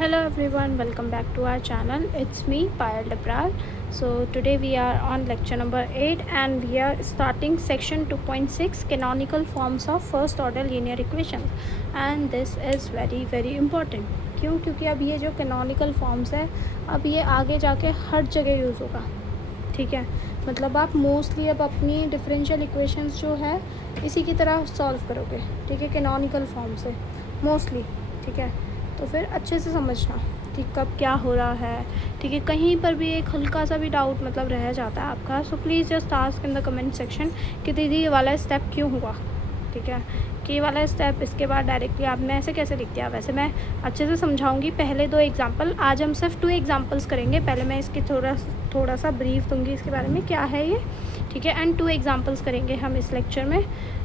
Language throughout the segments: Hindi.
Hello everyone, welcome back to our channel. It's me Payal Debral. So today we are on lecture number 8 and we are starting section 2.6 canonical forms of first order linear equations, and this is very important. क्यों? क्योंकि अब ये जो canonical forms है अब ये आगे जाके हर जगह यूज़ होगा. ठीक है, मतलब आप मोस्टली अब अपनी डिफरेंशियल इक्वेशंस जो है इसी की तरह सॉल्व करोगे. ठीक है, कैनोनिकल फॉर्म से मोस्टली. ठीक है, तो फिर अच्छे से समझना कि कब क्या हो रहा है. ठीक है, कहीं पर भी एक हल्का सा भी डाउट मतलब रह जाता है आपका, so please just ask in the comment section कि दीदी ये वाला स्टेप क्यों हुआ. ठीक है, कि ये वाला स्टेप इसके बाद डायरेक्टली आपने ऐसे कैसे लिख दिया. वैसे मैं अच्छे से समझाऊंगी. पहले 2 एग्जांपल, आज हम सिर्फ 2 एग्जांपल्स करेंगे. पहले मैं इसकी थोड़ा सा ब्रीफ दूंगी इसके बारे में क्या है ये. ठीक है, एंड 2 एग्जांपल्स करेंगे हम इस लेक्चर में.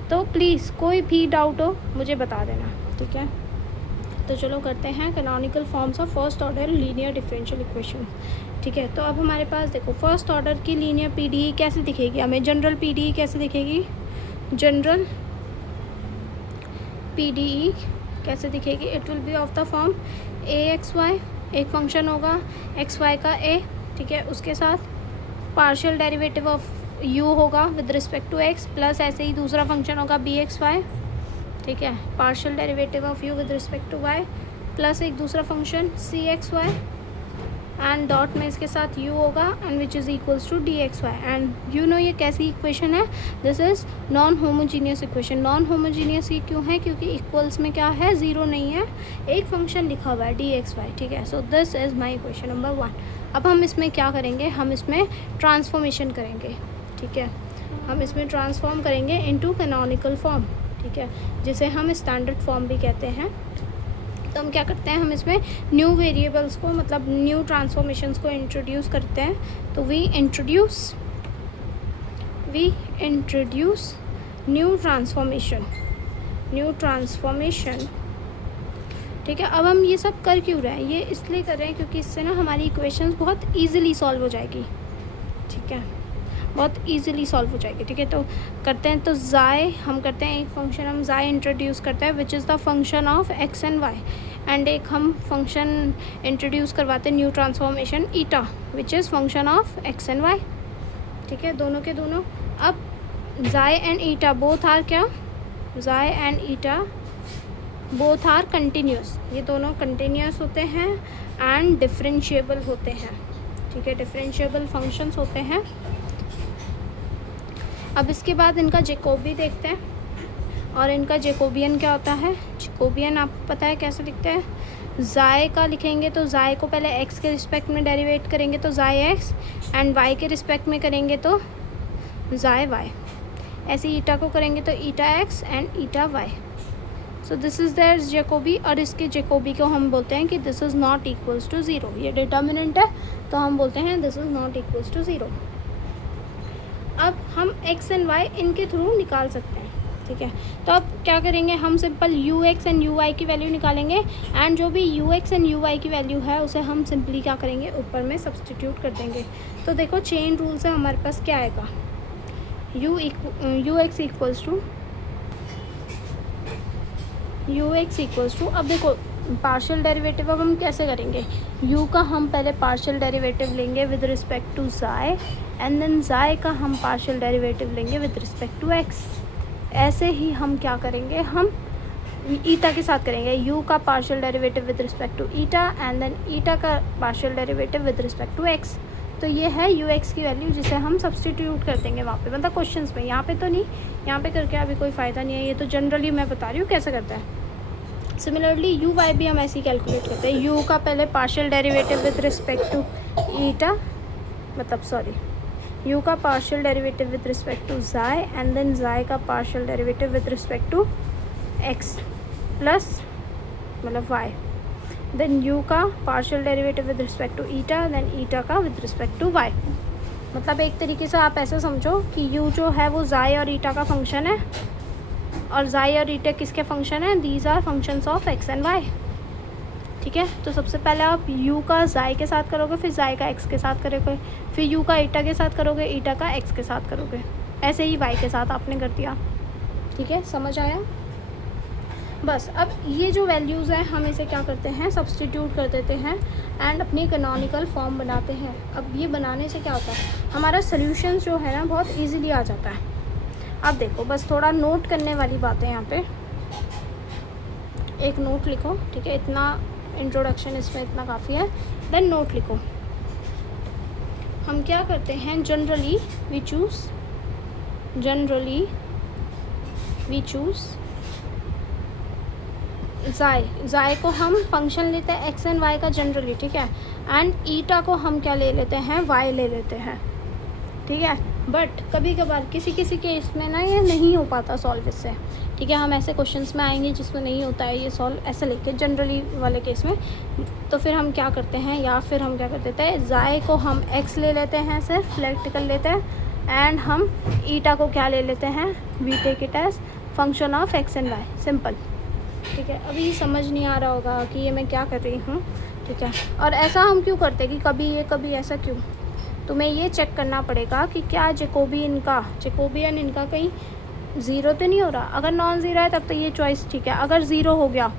तो प्लीज़ कोई भी डाउट हो मुझे बता देना. ठीक है, तो चलो करते हैं canonical forms of first order linear differential equation. ठीक है, तो अब हमारे पास देखो फर्स्ट ऑर्डर की लीनियर पीडीई कैसे दिखेगी. हमें जनरल पीडीई कैसे दिखेगी. जनरल पीडीई कैसे दिखेगी. It will be of the form a x y. एक फंक्शन होगा एक्स वाई का ए. ठीक है, उसके साथ पार्शियल डेरिवेटिव ऑफ यू होगा with respect to x, plus ऐसे ही दूसरा फंक्शन होगा बी एक्स वाई. ठीक है, partial derivative of u with respect to y, plus एक दूसरा function c x y, and dot में इसके साथ u होगा and which is equals to d x y. And you know ये कैसी इक्वेशन है. This is non homogeneous equation. Non homogeneous ये क्यों है, क्योंकि इक्वल्स में क्या है, ज़ीरो नहीं है, एक फंक्शन लिखा हुआ है डी एक्स वाई. ठीक है, so this is my equation number 1. अब हम इसमें क्या करेंगे, हम इसमें ट्रांसफॉर्मेशन करेंगे. ठीक है, हम इसमें ट्रांसफॉर्म करेंगे इनटू कैनोनिकल फॉर्म. ठीक है, जिसे हम स्टैंडर्ड फॉर्म भी कहते हैं. तो हम क्या करते हैं, हम इसमें न्यू वेरिएबल्स को मतलब न्यू ट्रांसफॉर्मेशंस को इंट्रोड्यूस करते हैं. तो वी इंट्रोड्यूस न्यू ट्रांसफॉर्मेशन. ठीक है, अब हम ये सब कर क्यों रहे हैं, ये इसलिए कर रहे हैं क्योंकि इससे ना हमारी इक्वेशंस बहुत ईजिली सॉल्व हो जाएगी. ठीक है, बहुत ईजिली सॉल्व हो जाएगी. ठीक है, तो करते हैं. तो ज़ाय हम करते हैं, एक फंक्शन हम ज़ाय इंट्रोड्यूस करते हैं which is the function of x and y, and एक हम फंक्शन इंट्रोड्यूस करवाते हैं new transformation eta which is function of x and y. ठीक है, दोनों के दोनों. अब xi and eta both are क्या, xi and eta both are continuous. ये दोनों कंटिन्यूस होते हैं एंड डिफरेंशिएबल होते हैं. ठीक है, डिफरेंशिएबल फंक्शंस होते हैं. अब इसके बाद इनका जैकोबी देखते हैं, और इनका जैकोबियन क्या होता है. जैकोबियन आपको पता है कैसे लिखते हैं. ज़ाय का लिखेंगे तो ज़ाय को पहले एक्स के रिस्पेक्ट में डेरिवेट करेंगे तो ज़ाय एक्स, एंड वाई के रिस्पेक्ट में करेंगे तो ज़ाय वाई. ऐसे ईटा को करेंगे तो eta x and eta y. So this is their Jacobi, और इसके जैकोबी को हम बोलते हैं कि this is not equals to zero. ये डिटर्मिनेंट है तो हम बोलते हैं this is not equals to zero. अब हम x एंड y इनके थ्रू निकाल सकते हैं. ठीक है, तो अब क्या करेंगे, हम simple u x and u y की वैल्यू निकालेंगे, एंड जो भी u x and u y की वैल्यू है उसे हम सिंपली क्या करेंगे, ऊपर में सब्सटीट्यूट कर देंगे. तो देखो चेन रूल से हमारे पास क्या आएगा, यू एक्स इक्वल्स टू अब देखो पार्शियल डेरिवेटिव अब हम कैसे करेंगे. u का हम पहले पार्शियल डेरिवेटिव लेंगे with respect to xi, and then xi का हम पार्शियल डेरिवेटिव लेंगे विद रिस्पेक्ट टू x. ऐसे ही हम क्या करेंगे, हम ईटा के साथ करेंगे. u का partial derivative with respect to eta, and then eta का partial derivative with respect to x. तो ये है यू एक्स की वैल्यू जिसे हम सब्सटीट्यूट कर देंगे वहाँ पे, मतलब क्वेश्चंस में. यहाँ पे तो नहीं, यहाँ पे करके अभी कोई फ़ायदा नहीं है, ये तो जनरली मैं बता रही हूँ कैसे करता है. सिमिलरली यू वाई भी हम ऐसे ही कैलकुलेट करते हैं. यू का पहले partial derivative with respect to eta, मतलब सॉरी यू का partial derivative with respect to xi, and then xi का partial derivative with respect to x plus मतलब वाई, देन यू का partial derivative with respect to eta, then eta का विद रिस्पेक्ट टू वाई. मतलब एक तरीके से आप ऐसे समझो कि यू जो है वो ज़ाय और ईटा का फंक्शन है, और ज़ाय और ईटा किसके फंक्शन है, these are functions of x and y. ठीक है, तो सबसे पहले आप u का ज़ाय के साथ करोगे, फिर ज़ाय का x के साथ करोगे, फिर u का ईटा के साथ करोगे, ईटा का x के साथ करोगे. ऐसे ही y के साथ आपने कर दिया. ठीक है, समझ आया. बस अब ये जो वैल्यूज़ हैं हम इसे क्या करते हैं, सब्सटीट्यूट कर देते हैं एंड अपनी कैनोनिकल फॉर्म बनाते हैं। अब ये बनाने से क्या होता है, हमारा सोल्यूशन जो है ना बहुत इजीली आ जाता है। अब देखो बस थोड़ा नोट करने वाली बात है, यहाँ पे एक नोट लिखो, ठीक है, इतना इंट्रोडक्शन इसमें इतना काफ़ी है, देन नोट लिखो। हम क्या करते हैं, जनरली वी चूज़ ज़ाय को हम फंक्शन लेते हैं एक्स एंड वाई का जनरली, ठीक है, एंड ईटा को हम क्या ले लेते हैं, वाई ले लेते हैं, ठीक है। बट कभी कभार किसी केस में ना ये नहीं हो पाता सॉल्व इससे, ठीक है। हम ऐसे क्वेश्चंस में आएंगे जिसमें नहीं होता है ये सॉल्व ऐसे लेके जनरली वाले केस में, तो फिर हम क्या करते हैं, या फिर हम क्या कर देते हैं, ज़ाय को हम एक्स ले लेते हैं, सिर्फ लेट कर लेते हैं, एंड हम ईटा को क्या ले लेते हैं, we take it as function of x and y, simple, ठीक है। अभी समझ नहीं आ रहा होगा कि ये मैं क्या कर रही हूँ, ठीक है। और ऐसा हम क्यों करते हैं कि कभी ये कभी ऐसा क्यों, तुम्हें ये चेक करना पड़ेगा कि क्या जैकोबियन इनका कहीं ज़ीरो तो नहीं हो रहा। अगर नॉन ज़ीरो है तब तो ये चॉइस ठीक है, अगर ज़ीरो हो गया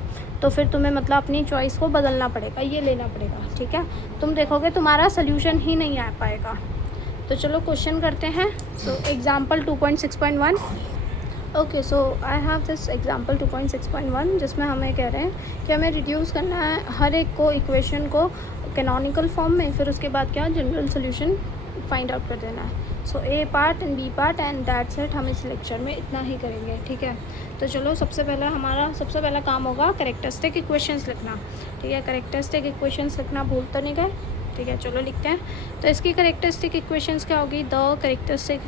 तो फिर तुम्हें मतलब अपनी चॉइस को बदलना पड़ेगा, ये लेना पड़ेगा, ठीक है। तुम देखोगे तुम्हारा सोल्यूशन ही नहीं आ पाएगा। तो चलो क्वेश्चन करते हैं। So example 2.6.1, okay, so I have this example 2.6.1 जिसमें हमें कह रहे हैं कि हमें रिड्यूस करना है हर एक को इक्वेशन को कैनोनिकल फॉर्म में, फिर उसके बाद क्या जनरल सोल्यूशन फाइंड आउट कर देना है। So A part and B part and that's it, हम इस लेक्चर में इतना ही करेंगे, ठीक है। तो चलो सबसे पहला काम होगा कैरेक्टरिस्टिक इक्वेशंस लिखना, ठीक है। कैरेक्टरिस्टिक इक्वेशंस लिखना भूल तो नहीं गए, ठीक है। चलो लिखते हैं। तो इसकी कैरेक्टरिस्टिक इक्वेशंस क्या होगी, द कैरेक्टरिस्टिक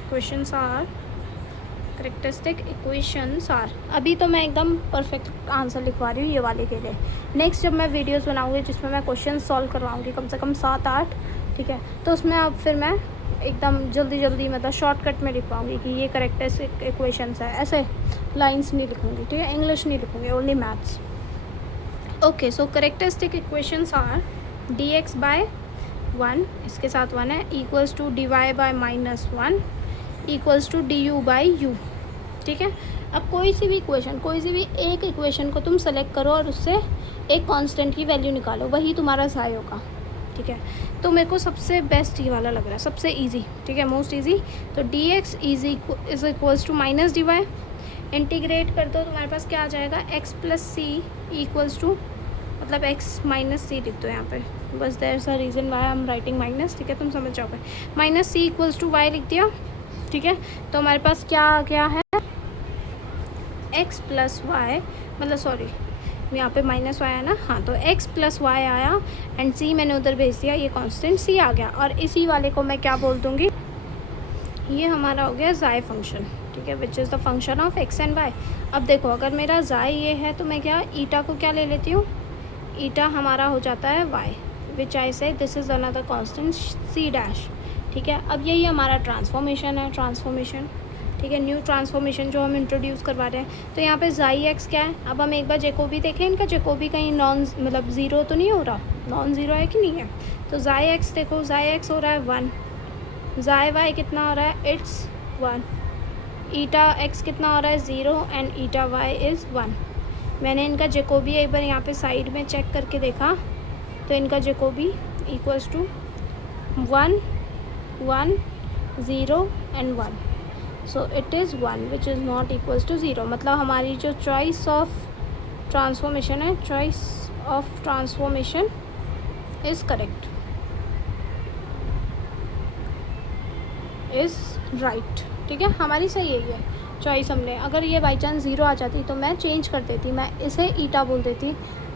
इक्वेशंस आर, अभी तो मैं एकदम परफेक्ट आंसर लिखवा रही हूँ ये वाले के लिए। नेक्स्ट जब मैं वीडियोस बनाऊँगी जिसमें मैं क्वेश्चन सॉल्व करवाऊँगी कम से कम 7-8, ठीक है, तो उसमें अब फिर मैं एकदम जल्दी मतलब शॉर्टकट में लिखवाऊँगी कि ये कैरेक्टरिस्टिक इक्वेशंस है, ऐसे लाइन्स नहीं लिखूँगी, ठीक है, इंग्लिश नहीं लिखूँगी, only maths. Okay, so characteristic equations are dx/1, इसके साथ 1 है, equals to dy/-1 equals to du/u, ठीक है। अब कोई सी भी एक इक्वेशन को तुम सेलेक्ट करो और उससे एक कांस्टेंट की वैल्यू निकालो, वही तुम्हारा साई होगा, ठीक है। तो मेरे को सबसे बेस्ट ये वाला लग रहा है, सबसे इजी, ठीक है, मोस्ट इजी। तो dx is equals to -dy, integrate कर दो, तुम्हारे पास क्या आ जाएगा, x + c इक्वल्स टू, मतलब x - c लिख दो यहाँ पे, बस there is a reason why I am writing minus, ठीक है, तुम समझ जाओगे। -c इक्वल्स टू y लिख दिया, ठीक है। तो हमारे पास क्या आ गया है, x + y, मतलब सॉरी यहाँ पे -y है ना, हाँ, तो x + y आया एंड c मैंने उधर भेज दिया, ये कांस्टेंट c आ गया, और इसी वाले को मैं क्या बोल दूँगी, ये हमारा हो गया ज़ाई फंक्शन, ठीक है, विच is the function of x and y। अब देखो अगर मेरा ज़ाई ये है तो मैं क्या ईटा को क्या ले लेती हूँ, ईटा हमारा हो जाता है y, विच आई से this is another constant c', ठीक है। अब यही हमारा ट्रांसफॉर्मेशन है, ठीक है, न्यू ट्रांसफॉर्मेशन जो हम इंट्रोड्यूस करवा रहे हैं। तो यहाँ पे ज़ाई एक्स क्या है, अब हम एक बार जैकोबी देखें, इनका जैकोबी कहीं मतलब ज़ीरो तो नहीं हो रहा, नॉन ज़ीरो है कि नहीं है। तो ज़ाई एक्स देखो, ज़ाई एक्स हो रहा है 1, ज़ाई वाई कितना हो रहा है, इट्स 1, ईटा एक्स कितना हो रहा है 0 एंड ईटा वाई इज़ 1। मैंने इनका जैकोबी एक बार यहाँ पे साइड में चेक करके देखा, तो इनका Jacobi equals to 1 1 0 and 1, so it is 1 which is not equals to 0। मतलब हमारी जो चॉइस ऑफ ट्रांसफॉर्मेशन है, choice of transformation is correct, is right, ठीक है, हमारी सही है ये चॉइस। हमने अगर ये बाई चांस 0 आ जाती तो मैं चेंज कर देती, मैं इसे ईटा बोल देती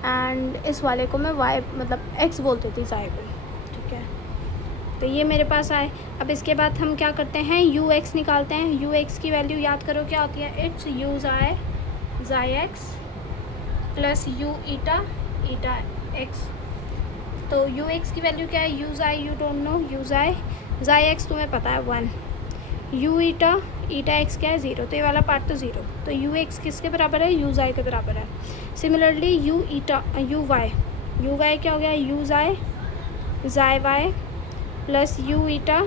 एंड इस वाले को मैं y मतलब x बोल देती ज़ाई को, ठीक है। तो ये मेरे पास आए। अब इसके बाद हम क्या करते हैं, ux निकालते हैं। ux की वैल्यू याद करो क्या होती है, it's u xi x plus u eta x। तो ux की वैल्यू क्या है, u xi you don't know, u xi x तुम्हें पता है 1, u ईटा x क्या है 0, तो ये वाला पार्ट तो 0, तो ux किसके बराबर है, u ज़ाई के बराबर है। सिमिलरली u y क्या हो गया, u ज़ाई y प्लस u ईटा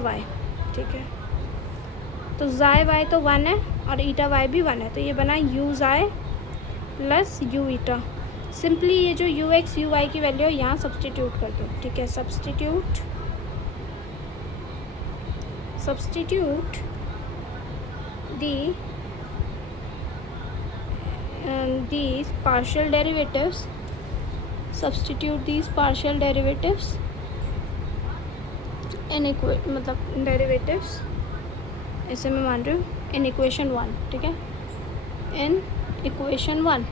y, ठीक है। तो ज़ाई वाई तो 1 है और ईटा वाई भी 1 है, तो ये बना u xi plus u eta. Simply ये जो यू एक्स यू वाई की वैल्यू है यहाँ सब्सटीट्यूट कर दो, ठीक है। Substitute these partial derivatives, substitute these partial derivatives in मतलब derivatives ऐसे मैं मान रही हूँ in equation 1, ठीक है, in equation 1,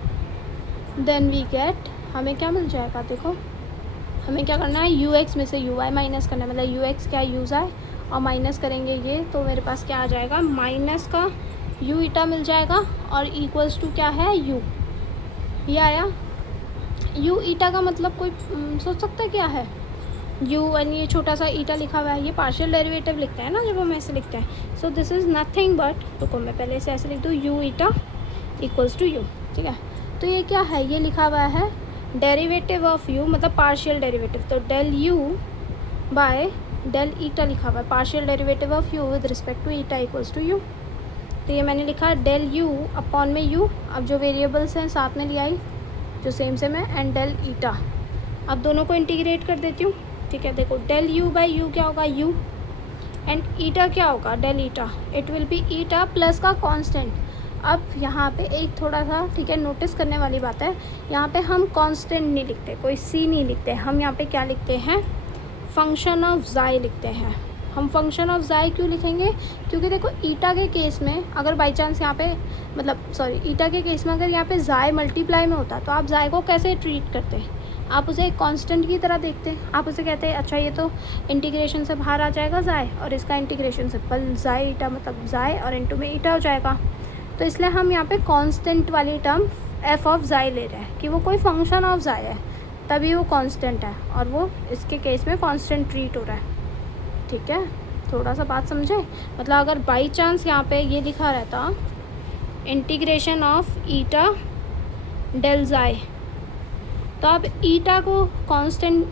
then we get, हमें क्या मिल जाएगा, देखो हमें क्या करना है, यू एक्स में से यू वाई माइनस करना है, मतलब यू एक्स क्या यूज़ आए और माइनस करेंगे ये, तो मेरे पास क्या आ जाएगा, माइनस का यू ईटा मिल जाएगा और इक्वल्स टू क्या है, यू, ये आया। यू ईटा का मतलब कोई सोच सकता है क्या है, यू एंड ये छोटा सा ईटा लिखा हुआ है, ये पार्शियल डेरिवेटिव लिखता है ना जब हम ऐसे लिखते हैं। So this is nothing but, रुको मैं पहले से ऐसे लिख दूँ, u eta equals to u, ठीक है। तो ये क्या है, ये लिखा हुआ है डेरिवेटिव ऑफ यू, मतलब पार्शियल डेरिवेटिव, तो del u by del eta लिखा हुआ है, partial derivative of u with respect to eta equals to u. तो ये मैंने लिखा डेल यू अपॉन में यू, अब जो वेरिएबल्स हैं साथ में ले आई जो सेम है, एंड डेल ईटा, अब दोनों को इंटीग्रेट कर देती हूँ, ठीक है। देखो डेल यू बाई यू क्या होगा, यू, एंड ईटा क्या होगा, del eta, it will be eta plus का कांस्टेंट। अब यहाँ पे एक थोड़ा सा, ठीक है, नोटिस करने वाली बात है, यहाँ पे हम कांस्टेंट नहीं लिखते, कोई सी नहीं लिखते, हम यहाँ पे क्या लिखते हैं, फंक्शन ऑफ ज़ाई लिखते हैं। हम फंक्शन ऑफ ज़ाई क्यों लिखेंगे, क्योंकि देखो ईटा के केस में अगर बाई चांस यहाँ पे ईटा के केस में अगर यहाँ पे ज़ाई मल्टीप्लाई में होता तो आप ज़ाई को कैसे ट्रीट करते, आप उसे एक कांस्टेंट की तरह देखते, आप उसे कहते हैं अच्छा ये तो इंटीग्रेशन से बाहर आ जाएगा ज़ाई, और इसका इंटीग्रेशन सिंपल ज़ाई ईटा मतलब ज़ाई और इनटू में ईटा हो जाएगा। तो इसलिए हम यहाँ पे कांस्टेंट वाली टर्म एफ ऑफ ज़ाई ले रहे हैं कि वो कोई फंक्शन ऑफ ज़ाई है, तभी वो कांस्टेंट है, और वो इसके केस में कांस्टेंट ट्रीट हो रहा है, ठीक है। थोड़ा सा बात समझे, मतलब अगर बाई चांस यहाँ पे ये लिखा रहता इंटीग्रेशन ऑफ ईटा डेल ज़ाई, तो आप ईटा को कांस्टेंट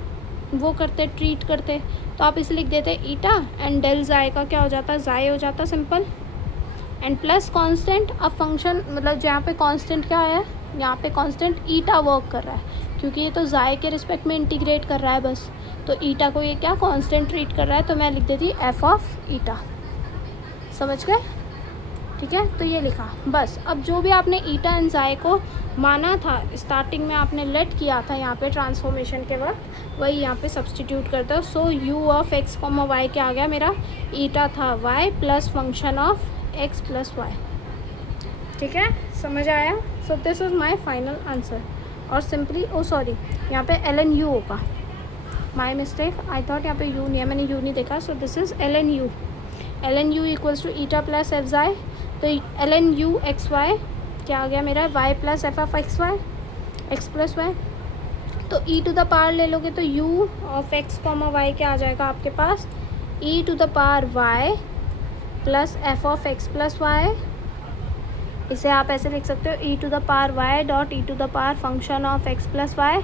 वो करते ट्रीट करते, तो आप इसे लिख देते ईटा एंड डेल ज़ाई का क्या हो जाता, ज़ाई हो जाता सिंपल, एंड प्लस कांस्टेंट। अब फंक्शन मतलब जहाँ पे कांस्टेंट क्या है, यहाँ पे कांस्टेंट ईटा वर्क कर रहा है, क्योंकि ये तो ज़ाई के रिस्पेक्ट में इंटीग्रेट कर रहा है बस, तो ईटा को ये क्या कांस्टेंट ट्रीट कर रहा है, तो मैं लिख देती एफ ऑफ ईटा, समझ गए, ठीक है। तो ये लिखा बस। अब जो भी आपने ईटा एंड ज़ाई को माना था स्टार्टिंग में, आपने लेट किया था यहाँ पे ट्रांसफॉर्मेशन के वक्त, वही यहाँ पे सब्सटीट्यूट कर दो। So u of x comma y क्या आ गया मेरा, ईटा था y plus function of x plus y, ठीक है, समझ आया। So this is my final answer. और सिंपली यहाँ पे एल एन यू होगा, माई मिस्टेक, आई थॉट यहाँ पे यू नहीं है, मैंने यू नहीं देखा। So this is l n u equals to eta plus f xi, तो l n u x y क्या आ गया मेरा, y plus f of x y, x plus y, तो ई टू द पावर ले लोगे तो u of x comma y क्या आ जाएगा आपके पास, e to the power y plus f of x plus y. इसे आप ऐसे लिख सकते हो ई to the power y dot e to the power function of x plus y,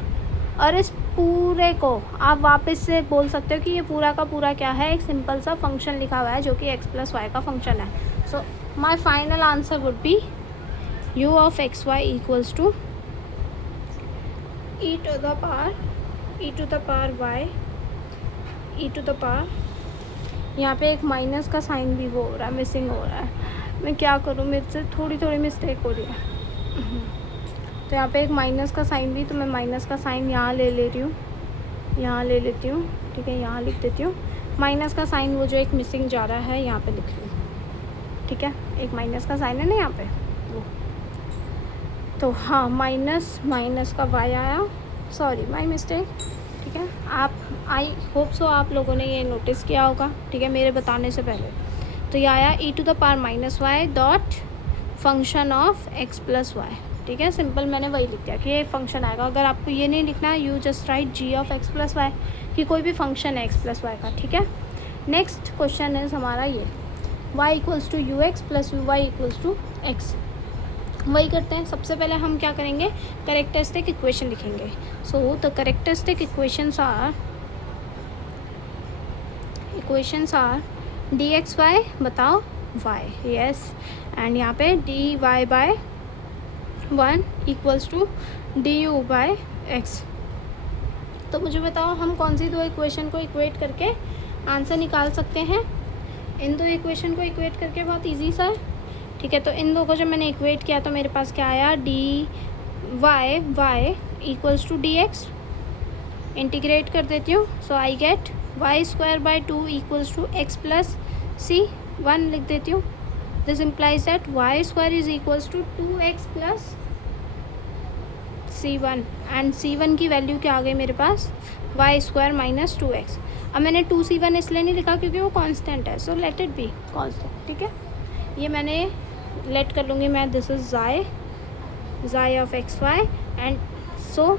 और इस पूरे को आप वापस से बोल सकते हो कि ये पूरा का पूरा क्या है, एक सिंपल सा फंक्शन लिखा हुआ है जो कि एक्स प्लस वाई का फंक्शन है। So my final answer would be u of x y equals to e to the power y e to the power, यहाँ पे एक माइनस का साइन भी वो हो रहा है, मिसिंग हो रहा है, मैं क्या करूँ, मेरे से थोड़ी मिस्टेक हो रही है। तो यहाँ पे एक माइनस का साइन भी, तो मैं माइनस का साइन यहाँ ले रही हूँ, यहाँ ले लेती हूँ, ठीक है, यहाँ लिख देती हूँ माइनस का साइन, वो जो एक मिसिंग जा रहा है यहाँ पे लिख रही हूँ, ठीक है, एक माइनस का साइन है ना यहाँ पे वो, तो हाँ माइनस का वाई आया, सॉरी माई मिस्टेक, ठीक है। आप आई होप सो आप लोगों ने ये नोटिस किया होगा, ठीक है, मेरे बताने से पहले। तो ये आया e to the power minus y dot function of x plus y, ठीक है, सिंपल मैंने वही लिख दिया कि ये फंक्शन आएगा। अगर आपको ये नहीं लिखना है, you just write g of x plus y, कि कोई भी फंक्शन है एक्स प्लस वाई का, ठीक है। नेक्स्ट क्वेश्चन है हमारा ये, y equals to u x plus u y equals to x. वही करते हैं, सबसे पहले हम क्या करेंगे, कैरेक्टरिस्टिक इक्वेशन लिखेंगे। So the characteristic equations are d x y, बताओ वाई, यस। एंड यहाँ पे d y by 1 equals to d u by x. तो मुझे बताओ हम कौन सी दो इक्वेशन को इक्वेट करके आंसर निकाल सकते हैं। इन दो इक्वेशन को इक्वेट करके बहुत इजी सा है, ठीक है। तो इन दो को जब मैंने इक्वेट किया तो मेरे पास क्या आया, d y y equals to d x. Integrate कर देती हूँ, so I get y square by 2 equals to x plus c 1 लिख देती हूँ। This implies that y square is equals to 2x plus C1 and C1 की वैल्यू क्या आ गई मेरे पास, वाई स्क्वायर माइनस 2x। अब मैंने 2C1 इसलिए नहीं लिखा क्योंकि वो कांस्टेंट है, so let it be constant, ठीक है। ये मैंने लेट कर लूँगी मैं, this is xi of x y and so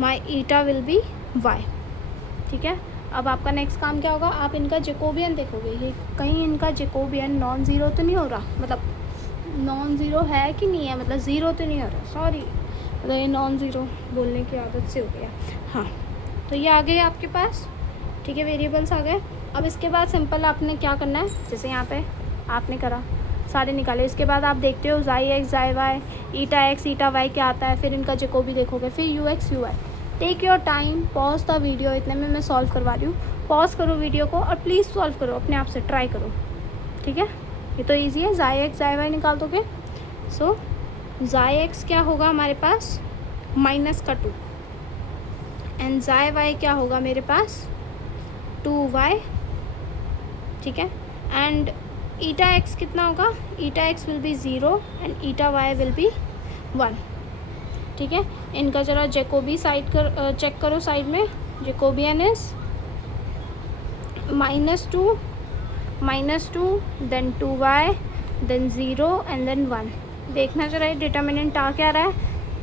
my eta will be y, ठीक है। अब आपका नेक्स्ट काम क्या होगा, आप इनका जेकोबियन देखोगे, ये कहीं इनका जेकोबियन नॉन ज़ीरो तो नहीं हो रहा, मतलब नॉन ज़ीरो है कि नहीं है, मतलब ज़ीरो तो नहीं हो रहा, सॉरी, मतलब ये नॉन ज़ीरो बोलने की आदत से हो गया। हाँ, तो ये आ गए आपके पास, ठीक है, वेरिएबल्स आ गए। अब इसके बाद सिंपल आपने क्या करना है, जैसे यहाँ पे आपने करा, सारे निकाले। इसके बाद आप देखते हो xi x xi y, eta x eta y क्या आता है, फिर इनका जेकोबी देखोगे, फिर u x u y. Take your time, pause the video, इतने में मैं सॉल्व करवा रही हूँ। पॉज करो वीडियो को और प्लीज़ सॉल्व करो, अपने आप से ट्राई करो, ठीक है। ये तो ईजी है, जाई एक्स जाई वाई निकाल दोगे। सो जाई एक्स क्या होगा हमारे पास, माइनस का 2, एंड जाई वाई क्या होगा मेरे पास 2y, ठीक है। एंड ईटा एक्स कितना होगा, eta x will be 0 and eta y will be 1, ठीक है। इनका ज़रा जेकोबी साइड कर चेक करो, साइड में Jacobian is -2 then 2y then 0 and then 1। देखना जरा ये डिटर्मिनेंट आ क्या रहा है,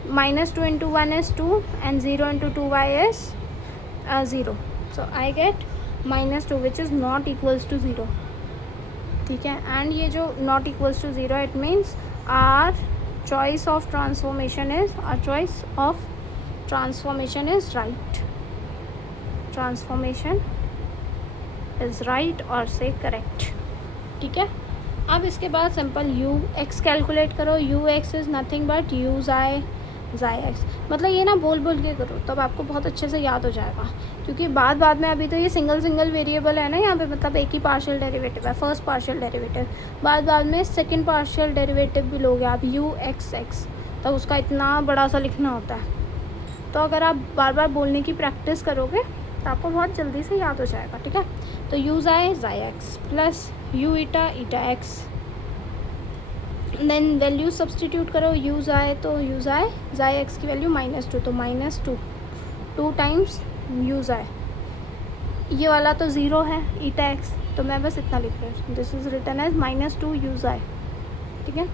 -2 into 1 is 2 and 0 into 2y is 0, so I get -2 which is not equals to 0, ठीक है। एंड ये जो not equals to 0, it means our choice of transformation is right, transformation is right or say correct, ठीक है। अब इसके बाद सिंपल यू एक्स कैलकुलेट करो, you x is nothing but you xi x, मतलब ये ना बोल बोल के करो तब आपको बहुत अच्छे से याद हो जाएगा, क्योंकि बाद में अभी तो ये सिंगल वेरिएबल है ना यहाँ पे, मतलब एक ही पार्शियल डेरिवेटिव है, फर्स्ट पार्शियल डेरिवेटिव, बाद में सेकंड पार्शियल डेरिवेटिव भी लोगे आप यू एक्स एक्स, तो उसका इतना बड़ा सा लिखना होता है। तो अगर आप बार बार बोलने की प्रैक्टिस करोगे तो आपको बहुत जल्दी से याद हो जाएगा, ठीक है। तो u xi x plus u eta x, then value substitute करो, यूज़ आए तो यूज़ आए जाई एक्स की वैल्यू -2, तो -2 टाइम्स यूज़ आए, ये वाला तो 0 है ईटा एक्स, तो मैं बस इतना लिख रही हूँ, this is written as -2 u xi, ठीक है।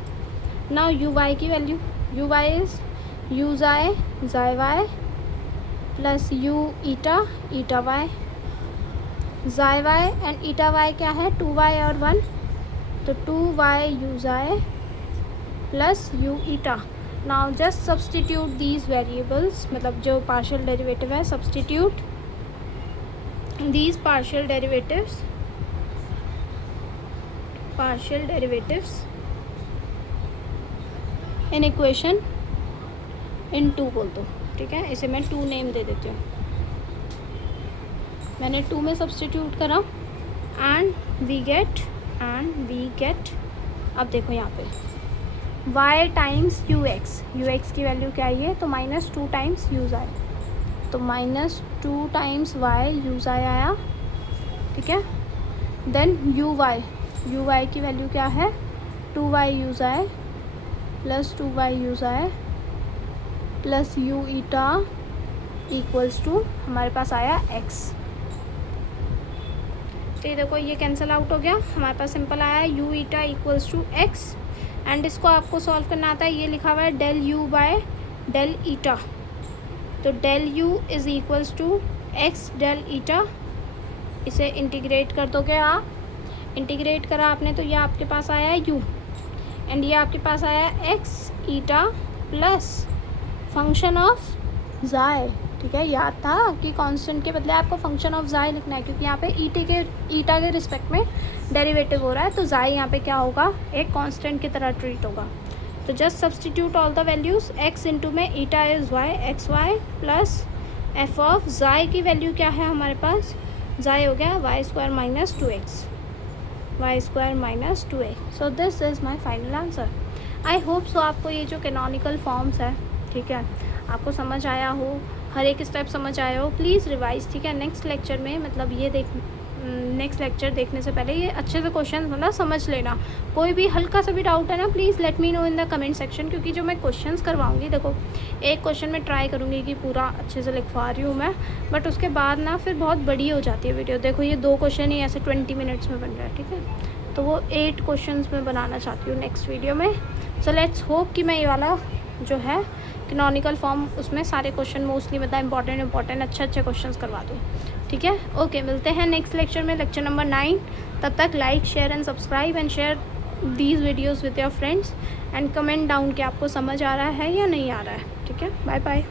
नाउ यू वाई की value, u y is u xi xi y plus u eta y, xi y and eta y क्या है 2y और 1, तो 2y यूज़ आए plus u eta. Now just substitute these variables, मतलब जो पार्शियल डेरिवेटिव है, substitute these partial derivatives in equation in 2 बोल दो, ठीक है। इसे मैं 2 नेम दे देती हूँ, मैंने 2 में सब्सटीट्यूट करा एंड वी गेट अब देखो यहाँ पे y टाइम्स यू एक्स की वैल्यू क्या है, तो -2 टाइम्स यूज़ आए, तो -2 टाइम्स y यूज़ आया, ठीक है। देन यू वाई की वैल्यू क्या है 2y यूज़ आए प्लस 2y यूज़ आए plus u eta equals to हमारे पास आया x। तो ये देखो ये कैंसिल आउट हो गया, हमारे पास सिंपल आया u eta equals to x, and इसको आपको सॉल्व करना आता है, ये लिखा हुआ है del u by del eta, तो del u is equals to x del eta, इसे इंटीग्रेट कर दोगे आप, इंटीग्रेट करा आपने तो ये आपके पास आया है यू, एंड ये आपके पास आया x eta plus function of जाई, ठीक है, याद था कि कांस्टेंट के बदले आपको फंक्शन ऑफ ज़ाई लिखना है, क्योंकि यहाँ पे ईटा के रिस्पेक्ट में डेरिवेटिव हो रहा है, तो ज़ाई यहाँ पे क्या होगा, एक कांस्टेंट की तरह ट्रीट होगा। तो just substitute all the values, x into में eta is y, x y plus f of xi की वैल्यू क्या है हमारे पास, ज़ाई हो गया y square minus 2x, y square minus 2x। So this is my final answer. I hope so आपको ये जो कैनोनिकल फॉर्म्स है, ठीक है, आपको समझ आया हो, हर एक स्टेप समझ आया हो। प्लीज़ रिवाइज, ठीक है, नेक्स्ट लेक्चर में, मतलब ये नेक्स्ट लेक्चर देखने से पहले ये अच्छे से क्वेश्चन मतलब समझ लेना। कोई भी हल्का सा भी डाउट है ना, please let me know in the comment section, क्योंकि जो मैं क्वेश्चंस करवाऊंगी, देखो एक क्वेश्चन में ट्राई करूँगी कि पूरा अच्छे से लिखवा रही हूँ मैं, बट उसके बाद ना फिर बहुत बड़ी हो जाती है वीडियो। देखो ये 2 क्वेश्चन ही ऐसे 20 मिनट्स में बन रहा है, ठीक है, तो वो 8 क्वेश्चन में बनाना चाहती हूँ नेक्स्ट वीडियो में। सो लेट्स होप कि मैं ये वाला जो है कैनोनिकल फॉर्म, उसमें सारे क्वेश्चन मोस्टली मतलब इंपॉर्टेंट अच्छे क्वेश्चंस करवा दूँ, ठीक है। ओके, मिलते हैं नेक्स्ट लेक्चर में, लेक्चर नंबर 9। तब तक like, share and subscribe and share these videos with your friends and comment down कि आपको समझ आ रहा है या नहीं आ रहा है, ठीक है। Bye bye.